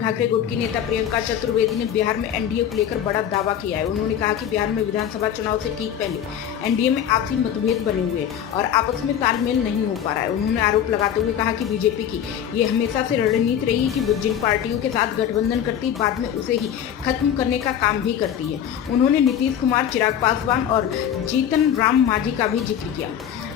ठाकरे गुट की नेता प्रियंका चतुर्वेदी ने बिहार में एनडीए को लेकर बड़ा दावा किया है। उन्होंने कहा कि बिहार में विधानसभा चुनाव से ठीक पहले एनडीए में आपसी मतभेद बने हुए हैं और आपस में तालमेल नहीं हो पा रहा है। उन्होंने आरोप लगाते हुए कहा कि बीजेपी की ये हमेशा से रणनीति रही है कि वो जिन पार्टियों के साथ गठबंधन करती बाद में उसे ही खत्म करने का काम भी करती है। उन्होंने नीतीश कुमार, चिराग पासवान और जीतन राम मांझी का भी जिक्र किया।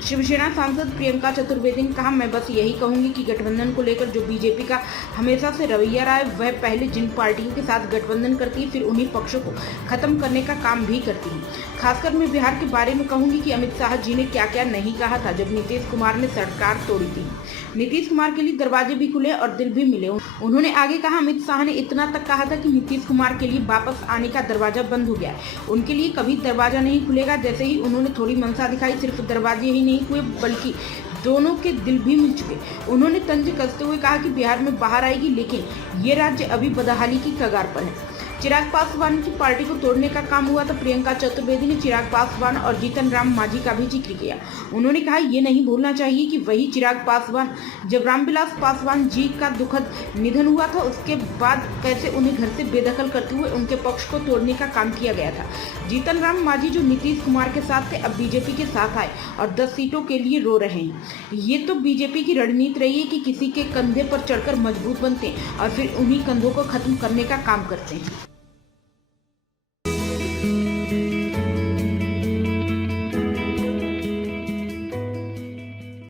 शिवसेना सांसद प्रियंका चतुर्वेदी ने कहा, मैं बस यही कहूंगी कि गठबंधन को लेकर जो बीजेपी का हमेशा से रवैया रहा है, वह पहले जिन पार्टियों के साथ गठबंधन करती है फिर उन्हीं पक्षों को खत्म करने का काम भी करती है। खासकर मैं बिहार के बारे में कहूंगी कि अमित शाह जी ने क्या क्या नहीं कहा था जब नीतीश कुमार ने सरकार तोड़ी थी। नीतीश कुमार के लिए दरवाजे भी खुले और दिल भी मिले। उन्होंने आगे कहा, अमित शाह ने इतना तक कहा था कि नीतीश कुमार के लिए वापस आने का दरवाजा बंद हो गया है, उनके लिए कभी दरवाजा नहीं खुलेगा। जैसे ही उन्होंने थोड़ी मंशा दिखाई, सिर्फ दरवाजे ही नहीं हुए बल्कि दोनों के दिल भी मिल चुके। उन्होंने तंज कसते हुए कहा कि बिहार में बाहर आएगी, लेकिन ये राज्य अभी बदहाली की कगार पर है। चिराग पासवान की पार्टी को तोड़ने का काम हुआ तो प्रियंका चतुर्वेदी ने चिराग पासवान और जीतन राम मांझी का भी जिक्र किया। उन्होंने कहा, ये नहीं भूलना चाहिए कि वही चिराग पासवान जब रामविलास पासवान जी का दुखद निधन हुआ था, उसके बाद कैसे उन्हें घर से बेदखल करते हुए उनके पक्ष को तोड़ने का काम किया गया था। जीतन राम मांझी जो नीतीश कुमार के साथ थे, अब बीजेपी के साथ आए और 10 सीटों के लिए रो रहे हैं। ये तो बीजेपी की रणनीति रही है कि किसी के कंधे पर चढ़कर मजबूत बनते हैं और फिर उन्हीं कंधों को खत्म करने का काम करते हैं।